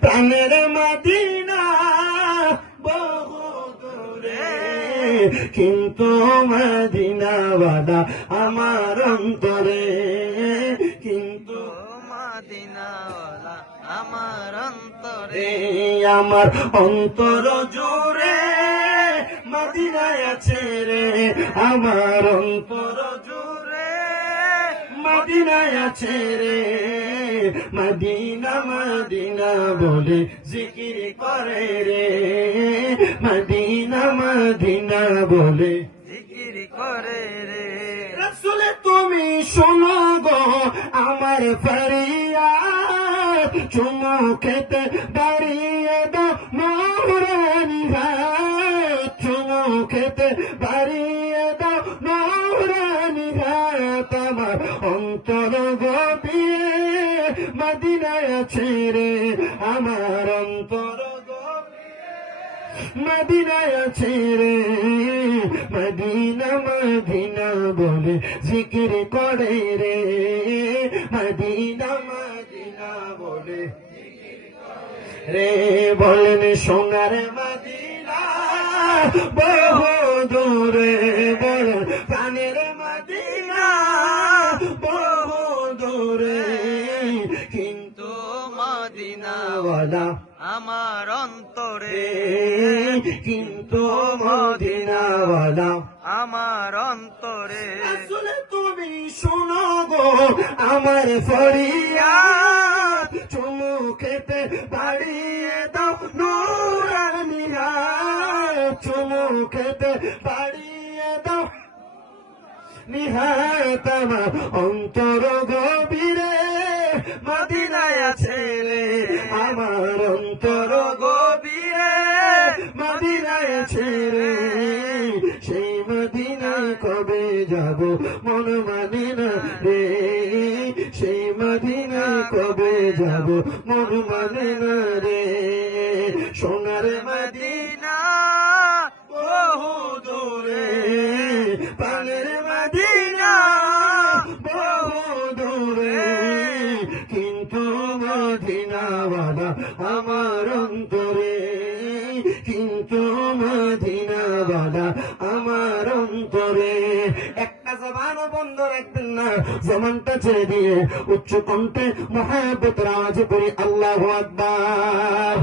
প্রাণের মাদিনা বহু দূরে। কিন্তু মাদিনা বাদা আমার অন্তরে। কিন্তু আমার অন্তরে। আমার অন্তর জুড়ে মদিনায় আছে রে। আমার অন্তর জুড়ে মদিনায় আছে রে। মদিনা মদিনা বলে জিকির করে রে। মদিনা মদিনা বলে জিকির করে রে। রসুল, তুমি শোনো গো, আমার ফরিয়া চুমু খেতে বাড়িয়ে দো নৌরানি হাত চুমু খেতে বাড়িয়ে দো নৌরানি হাত আমার অন্তর গপিয়ে মদিনায় আছে রে, আমার অন্তর মদিনায় আছে রে, মদিনা মদিনা বলে জিকির করে রে। মদিনা মদিনা বলে রে বলেন সোনার মদিনা বহু দূরে। কিন্তু তো মদিনা ওয়ালা আমার অন্তরে। কিন্তু মদিনাওয়ালা আমার অন্তরে। আসলে তুমি শোনো গো আমার ফরিয়া চুমু খেতে বাড়িয়ে দাও নুরানি হাত চুমু খেতে বাড়িয়ে দাও। নিহাত আমার অন্তর আমার অন্তর গভীরে মদিনায় ছেড়ে সেই মদিনায় কবে যাব? মন মানে না রে। সেই মদিনায় কবে যাব? মন মানে না রে। সোনার আমার অন্তরে, কিন্তু মদিনাওয়ালা আমার অন্তরে। একটা জবান বন্ধ রাখবেন না দিয়ে উচ্চ কণ্ঠে মহাবত রাজ করি আল্লাহ আকবার।